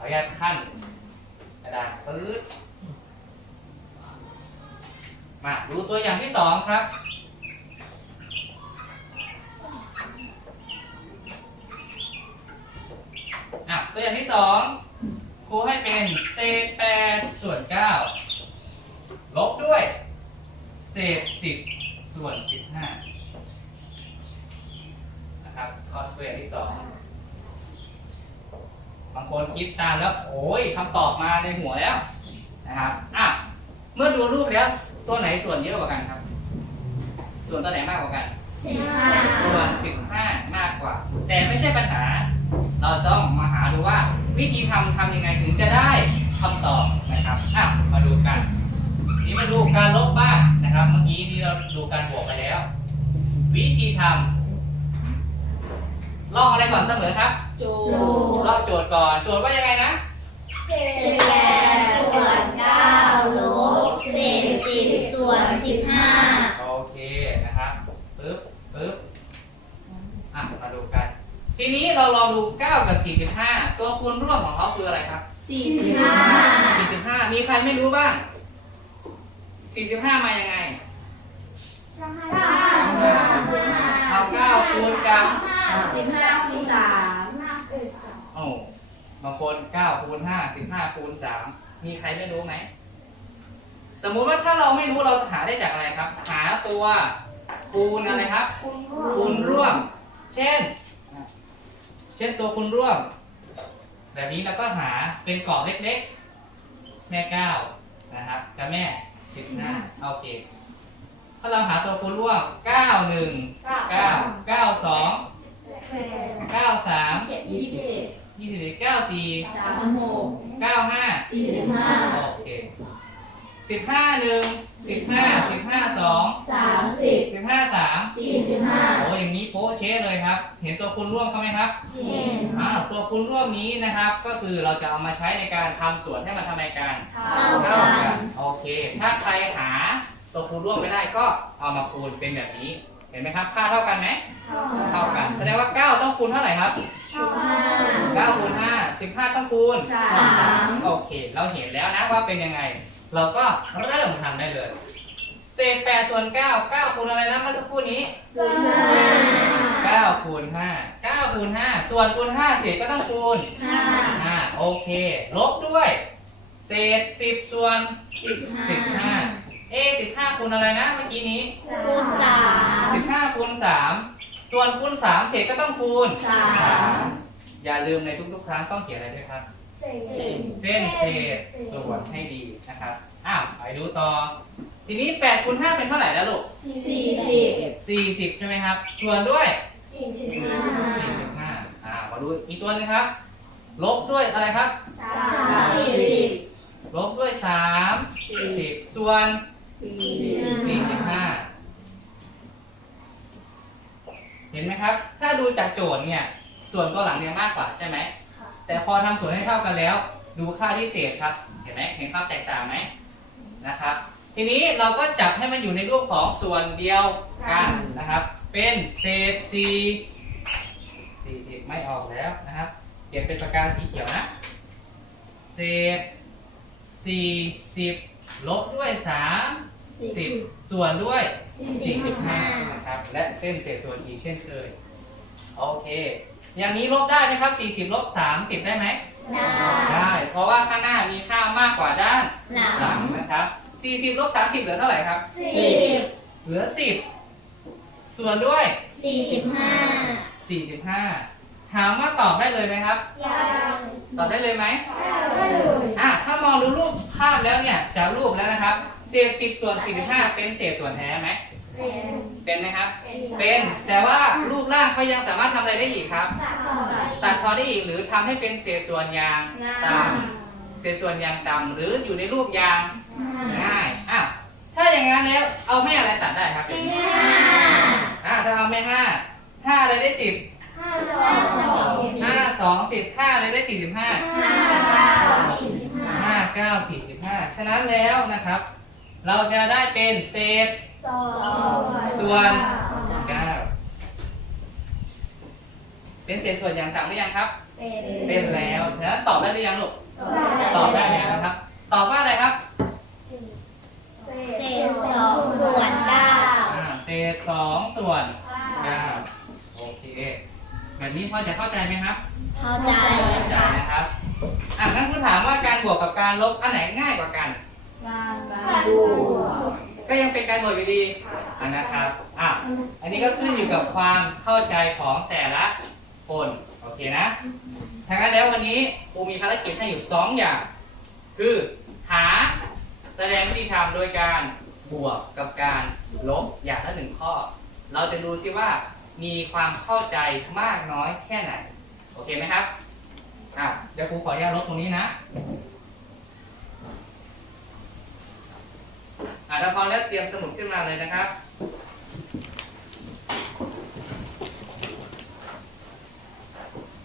ออนุญาตขั้นกระดาษปื๊ดมาดูตัวอย่างที่สองครับอะตัวอย่างที่สองครูให้เป็นเศษแปดส่วนเก้าลบด้วย เศษสิบส่วนสิบห้านะครับข้อตัวอย่างที่สอง บางคนคิดตามแล้ว โอ้ยคำตอบมาในหัวแล้วนะครับอะเมื่อดูรูปแล้วตัวไหนส่วนเยอะกว่ากันครับ ส่วนตัวไหนมากกว่ากัน สิบห้าส่วน15มากกว่า แต่ไม่ใช่ปัญหา เราต้องมาหาดูว่า วิธีทำทำยังไงถึงจะได้คำตอบนะครับอะมาดูกัน นี่มาดูการลบบ้างนะครับ เมื่อกี้นี่เราดูการบวกไปแล้ว วิธีทำลอกอะไรก่อนเสมอครับ จูลอกโจทย์ก่อน โจทย์ว่ายังไงนะสิบแปดส่วนเก้าลบเศษสิบส่วนสิบห้าโอเคนะครับปึ๊บปึ๊บอะมาดูกัน ทีนี้เราลองดู 9 กับ 45 ตัวคูณร่วมของเขาคืออะไรครับ สี่สิบห้า45 มีใครไม่รู้บ้าง 45 มายังไง เก้าห้าเอา9คูณกับ สิบห้าคูณสามโอ้บางคน9คูณ5 15คูณ3มีใครไม่รู้ไหม สมมุติว่าถ้าเราไม่รู้เราหาได้จากอะไรครับ หาตัวคูณอะไรครับ คูณร่วม เช่น เช่นตัวคูณร่วม แบบนี้เราก็หาเป็นกรอบเล็กๆ แม่เก้านะครับกับแม่สิบห้าโอเค ถ้าเราหาตัวคูณร่วมเก้าหนึ่งเก้าเก้าสองเก้าสามเจ็ดยี่สิบเจ็ด ยี่สิบเอ็ดเก้าสี่สามหกเก้าห้าสี่สิบห้าโอเคสิบห้าหนึ่งสิบห้าสิบห้าสองสามสิบสิบห้าสามสี่สิบห้าโอ้อย่างนี้โป๊ะเช๊เลยครับ เห็นตัวคูณร่วมเขาไหมครับเห็นอ่าตัวคูณร่วมนี้นะครับ ก็คือเราจะเอามาใช้ในการทำส่วนให้มันทำรายการเท่ากันโอเค ถ้าใครหาตัวคูณร่วมไม่ได้ก็เอามาคูณเป็นแบบนี้ เห็นไหมครับ ค่าเท่ากันไหมเท่ากัน แสดงว่า 9 ต้องคูณเท่าไหร่ครับ เท่าห้า 9คูณ5 15 ต้องคูณ สามโอเค เราเห็นแล้วนะว่าเป็นยังไง เราก็เริ่มทำได้เลย เศษ8ส่วน9 9คูณอะไรนะเมื่อสักครู่นี้ คูณห้า9คูณ5 9คูณ5ส่วนคูณ5เศษก็ต้องคูณห้าอ่าโอเค ลบด้วย เศษสิบส่วน สิบห้าสิบห้าเอะสิบห้าคูณอะไรนะเมื่อกี้นี้ คูณสามสิบห้าคูณสามส่วนคูณสามเศษก็ต้องคูณสาม อย่าลืมในทุกๆ ครั้งต้องเขียนอะไรด้วยครับ เศษเส้นเศษส่วนให้ดีนะครับ อ้าวไปดูต่อ ทีนี้แปดคูณห้าเป็นเท่าไหร่แล้วลูก สี่สิบสี่สิบใช่ไหมครับ ส่วนด้วย สี่สิบสี่สิบห้าอ่ามาดูอีกตัวหนึงครับ ลบด้วยอะไรครับ สามสิบลบด้วยสามสิบส่วนสี่สิบห้าเห็นไหมครับ ถ้าดูจากโจทย์เนี่ย ส่วนตัวหลังเนี่ยมากกว่าใช่ไหมแต่พอทำส่วนให้เท่ากันแล้ว ดูค่าที่เศษครับ เห็นไหมเห็นภาพแตกต่างไหมนะครับ ทีนี้เราก็จับให้มันอยู่ในรูปของส่วนเดียวกันนะครับ เป็นเศษสี่สี่สิบไม่ออกแล้วนะครับเปลี่ยนเป็นปากกาสีเขียวนะเศษสี่สิบลบด้วยสามสิบส่วนด้วย สี่สิบห้านะครับและเส้นเศษส่วนอีกเช่นเคย โอเค อย่างนี้ลบได้ไหมครับ 40ลบ30 ได้ไหมได้ได้ เพราะว่าข้างหน้ามีค่ามากกว่าด้านหลัหลังงนะครับ40ลบ30เหลือเท่าไหร่ครับสิบเหลือ 10 ส่วนด้วยสี่สิบห้า45 ถามว่าตอบได้เลยไหมครับยังตอบได้เลยไหมได้เลยอะถ้ามองดูรูปภาพแล้วเนี่ยจากรูปแล้วนะครับเศษ10ส่วน45 เป็นเศษส่วนแท้ไหม เป็นไหมครับ เป็น แต่ว่ารูปร่างเขายังสามารถทำอะไรได้อีกครับ ตัดพอได้อีกหรือทำให้เป็นเศษส่วนยางต่ำเศษส่วนยางต่ำหรืออยู่ในรูปยางง่ายอะถ้าอย่างนั้นแล้วเอาแม่อะไรตัดได้ครับไม่เป็นได้อะถ้าเอาแม่ห้าห้าอะไรได้สิบห้าสองห้าสองสิบห้าอะไรได้สี่สิบห้าห้าเก้าสี่สิบห้าห้าเก้าสี่สิบห้าฉะนั้นแล้วนะครับ เราจะได้เป็นเศษ สองส่วนเก้าเป็นเศษส่วนอย่างต่ำหรือยังครับ เป็นแล้วแล้วตอบได้หรือยังลูก ตอบได้แล้วนะครับ ตอบว่าอะไรครับ เศษสองส่วนเก้าอ่าเศษสองส่วนเก้าโอเค แบบนี้พอจะเข้าใจไหมครับ เข้าใจเข้าใจนะครับ อะงั้นคุณถามว่าการบวกกับการลบอันไหนง่ายกว่ากัน การบวก ก็ยังเป็นการบวกอยู่ดีอะนะครับอะอันนี้ก็ขึ้นอยู่กับความเข้าใจของแต่ละคนโอเคนะทางนั้นแล้ววันนี้ครูมีภารกิจให้อยู่สองอย่าง คือหาแสดงวิธีทำโดยการบวกกับการลบอย่างละหนึ่งข้อ เราจะดูซิว่ามีความเข้าใจมากน้อยแค่ไหน โอเคไหมครับอะเดี๋ยวครูขออนุญาตลบตรงนี้นะ อะถ้าพร้อมแล้วเตรียมสมุดขึ้นมาเลยนะครับ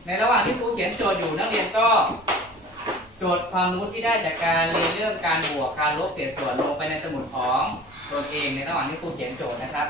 ในระหว่างที่ครูเขียนโจทย์อยู่นักเรียนก็ โจทย์ความรู้ที่ได้จากการเรียนเรื่องการบวกการลบเศษส่วนลงไปในสมุดของตนเองในระหว่างที่ครูเขียนโจทย์นะครับ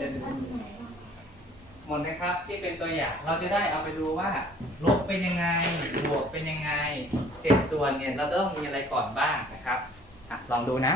จะดูหมดนะครับที่เป็นตัวอย่างเราจะได้เอาไปดูว่าลบเป็นยังไงบวกเป็นยังไงเศษส่วนเนี่ยเราต้องมีอะไรก่อนบ้างนะครับอลองดูนะ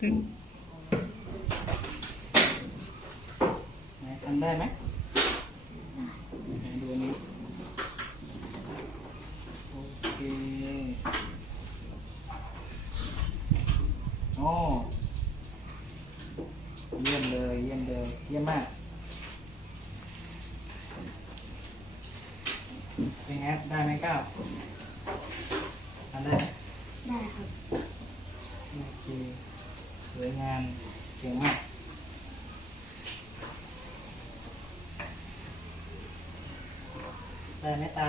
ทำได้ไหมไหนดูอันนี้โอเคโอ้เยี่ยมเลยเยี่ยมเลยเยี่ยมมากเป็นไงได้ไหมก้าวทำได้ไหมได้ครับโอเค สวยงามเก่งมากได้ไหมตา